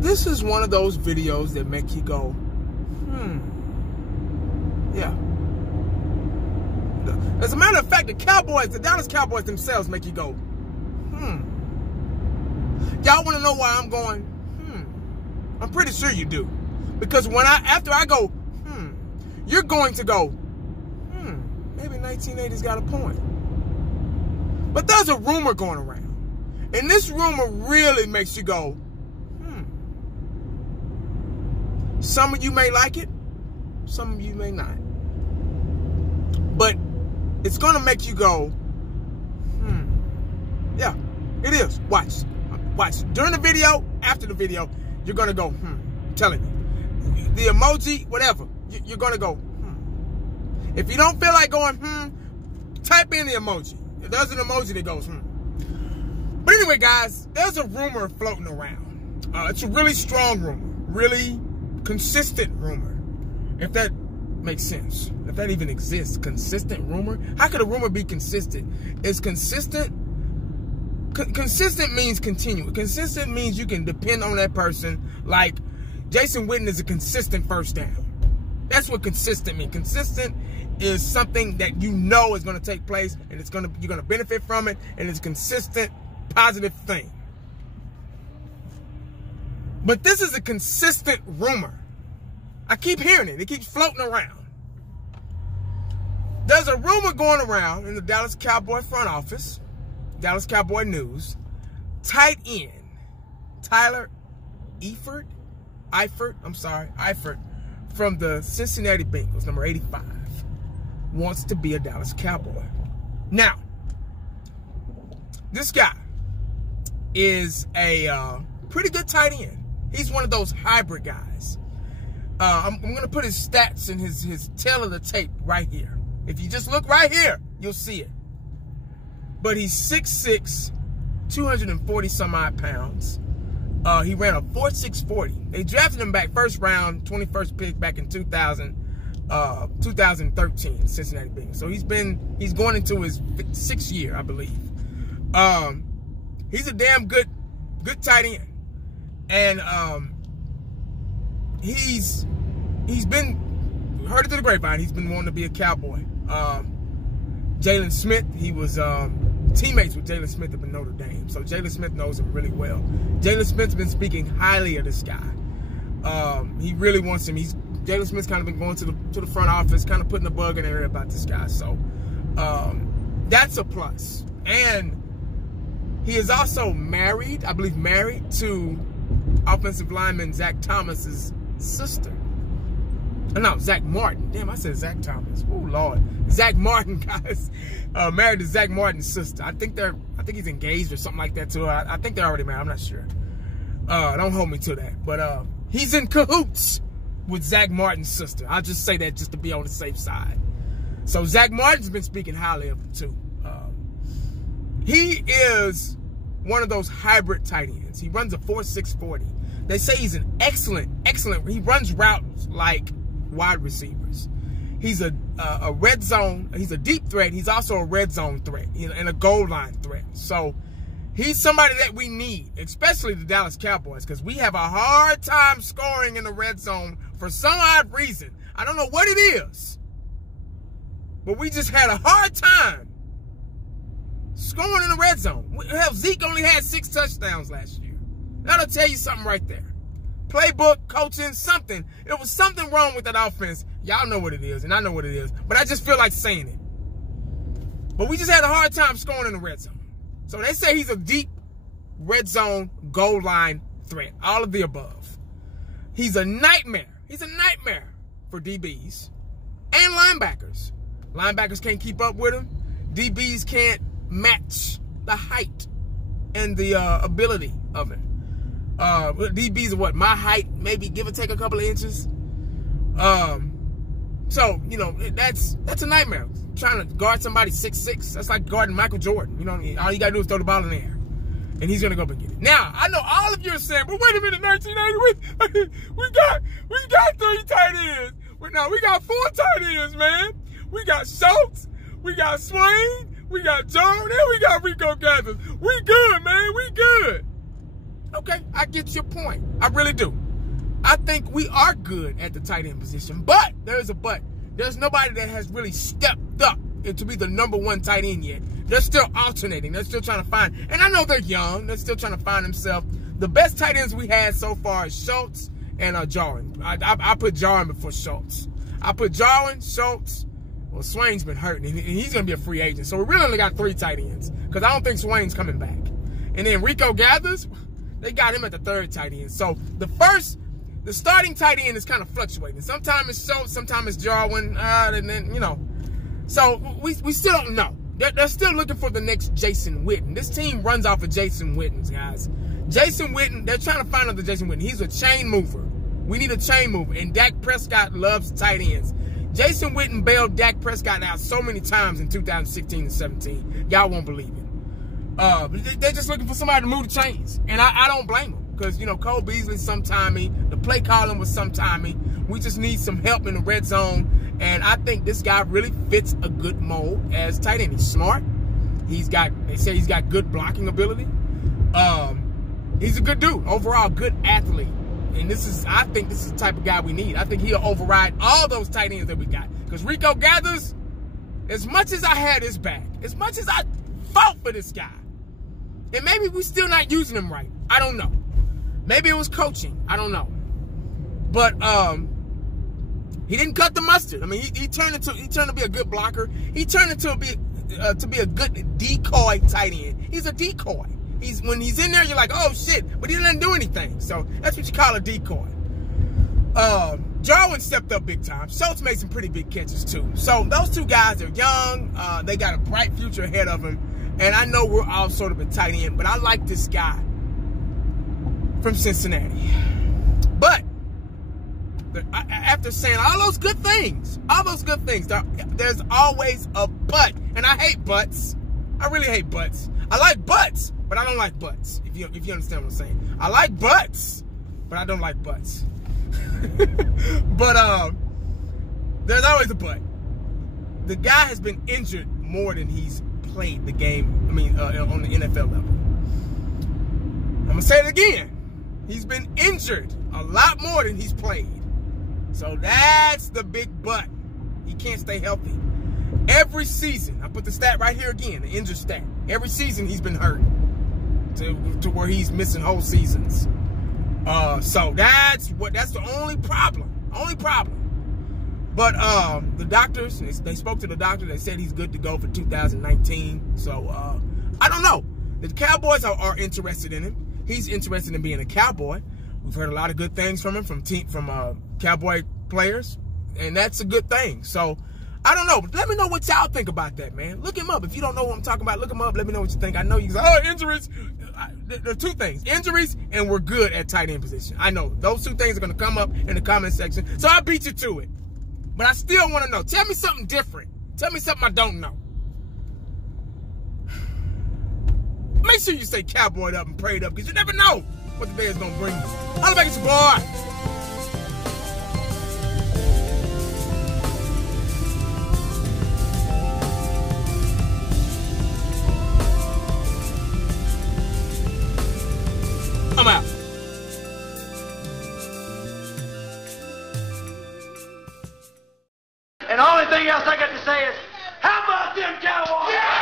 This is one of those videos that make you go, yeah. As a matter of fact, the Dallas Cowboys themselves make you go, Y'all want to know why I'm going, I'm pretty sure you do. Because after I go, you're going to go, maybe 1980's got a point. But there's a rumor going around. And this rumor really makes you go, Some of you may like it, some of you may not. But it's going to make you go, yeah, it is. Watch. During the video, after the video, you're going to go, I'm telling you. The emoji, whatever, you're going to go, If you don't feel like going, type in the emoji. There's an emoji that goes, But anyway, guys, there's a rumor floating around. It's a really strong rumor, really consistent rumor, if that makes sense. If that even exists, consistent rumor. How could a rumor be consistent? Is consistent? Consistent means continuous. Consistent means you can depend on that person. Like Jason Witten is a consistent first down. That's what consistent means. Consistent is something that you know is going to take place, and you're going to benefit from it, and it's a consistent, positive thing. But this is a consistent rumor. I keep hearing it. It keeps floating around. There's a rumor going around in the Dallas Cowboy front office, Dallas Cowboy News. Tight end Tyler Eifert, from the Cincinnati Bengals, number 85, wants to be a Dallas Cowboy. Now, this guy is a pretty good tight end. He's one of those hybrid guys. I'm going to put his stats and his tail of the tape right here. If you just look right here, you'll see it. But he's 6'6", 240 some odd pounds. He ran a 4.640. They drafted him back first round, 21st pick back in 2013, Cincinnati Bengals. So he's going into his 6th year, I believe. He's a damn good tight end. And he's been, heard it to the grapevine, he's been wanting to be a Cowboy. Jalen Smith, he was teammates with Jalen Smith up in Notre Dame. So Jalen Smith knows him really well. Jalen Smith's been speaking highly of this guy. He really wants him. Jalen Smith's kind of been going to the front office, kind of putting the bug in their ear about this guy. So that's a plus. And he is also married, I believe married to offensive lineman Zach Thomas's sister. No, Zach Martin. Damn, I said Zach Thomas. Oh Lord, Zach Martin, guys. Married to Zach Martin's sister. I think he's engaged or something like that too. I think they're already married. I'm not sure. Don't hold me to that. But he's in cahoots with Zach Martin's sister. I'll just say that just to be on the safe side. So Zach Martin's been speaking highly of him too. He is one of those hybrid tight ends. He runs a 4.640. They say he's an excellent. He runs routes like wide receivers. He's a red zone. He's a deep threat. He's also a red zone threat and a goal line threat. So he's somebody that we need, especially the Dallas Cowboys, because we have a hard time scoring in the red zone for some odd reason. I don't know what it is, but we just had a hard time scoring in the red zone. Hell, Zeke only had 6 touchdowns last year. That'll tell you something right there. Playbook, coaching, something. It was something wrong with that offense. Y'all know what it is, and I know what it is. But I just feel like saying it. But we just had a hard time scoring in the red zone. So they say he's a deep red zone goal line threat. All of the above. He's a nightmare. He's a nightmare for DBs and linebackers. Linebackers can't keep up with him. DBs can't match the height and the ability of him. DBs are what, my height, maybe give or take a couple of inches. So, you know, that's a nightmare. Trying to guard somebody 6'6", that's like guarding Michael Jordan. You know, all you got to do is throw the ball in the air, and he's going to go up and get it. Now, I know all of you are saying, but wait a minute, 1980, we got 3 tight ends. No, we got 4 tight ends, man. We got Schultz, we got Swain, we got Jones, and we got Rico Gathers. We good, man, we good. get your point. I really do. I think we are good at the tight end position, but there's a but. There's nobody that has really stepped up to be the #1 tight end yet. They're still alternating. They're still trying to find, and I know they're young. They're still trying to find themselves. The best tight ends we had so far is Schultz and Jarwin. I put Jarwin before Schultz. I put Jarwin, Schultz. Well, Swain's been hurt, and he's going to be a free agent. So we really only got 3 tight ends because I don't think Swain's coming back. And then Rico Gathers, they got him at the 3rd tight end. So the starting tight end is kind of fluctuating. Sometimes it's Schultz, sometimes it's Jarwin, and then, you know. So we still don't know. They're still looking for the next Jason Witten. This team runs off of Jason Witten, guys. Jason Witten, they're trying to find out the Jason Witten. He's a chain mover. We need a chain mover, and Dak Prescott loves tight ends. Jason Witten bailed Dak Prescott out so many times in 2016 and 17. Y'all won't believe it. But they're just looking for somebody to move the chains, and I don't blame them because, you know, Cole Beasley sometimey, the play calling was sometimey. We just need some help in the red zone, and I think this guy really fits a good mold as tight end. He's smart. They say he's got good blocking ability. He's a good dude, overall good athlete. And I think this is the type of guy we need. I think he'll override all those tight ends that we got. Because Rico Gathers, as much as I had his back, as much as I fought for this guy, and maybe we're still not using him right. I don't know. Maybe it was coaching. I don't know. But he didn't cut the mustard. I mean, he turned to be a good blocker. He turned into be a good decoy tight end. He's a decoy. When he's in there, you're like, oh shit, but he didn't do anything. So that's what you call a decoy. Jarwin stepped up big time. Schultz made some pretty big catches too. So those 2 guys are young. They got a bright future ahead of them. And I know we're all sort of a tight end, but I like this guy from Cincinnati. But after saying all those good things, there's always a but. And I hate buts. I really hate butts. I like butts, but I don't like butts, if you understand what I'm saying. I like butts, but I don't like butts. But there's always a but. The guy has been injured more than he's played the game, on the NFL level. I'm going to say it again. He's been injured a lot more than he's played. So that's the big but. He can't stay healthy. Every season, I put the stat right here again, the injured stat. Every season he's been hurt to where he's missing whole seasons. So that's the only problem. But the doctors, they spoke to the doctor. They said he's good to go for 2019. So I don't know. The Cowboys are interested in him. He's interested in being a Cowboy. We've heard a lot of good things from him, from Cowboy players, and that's a good thing. So I don't know. But let me know what y'all think about that, man. Look him up. If you don't know what I'm talking about, look him up. Let me know what you think. I know you say, oh, injuries. There are 2 things. Injuries, and we're good at tight end position. I know. Those 2 things are going to come up in the comment section. So I'll beat you to it. But I still want to know. Tell me something different. Tell me something I don't know. Make sure you stay cowboyed up and prayed up, because you never know what the day is going to bring you. Holla back at your boy. I'm out. And the only thing else I got to say is, how about them Cowboys? Yeah!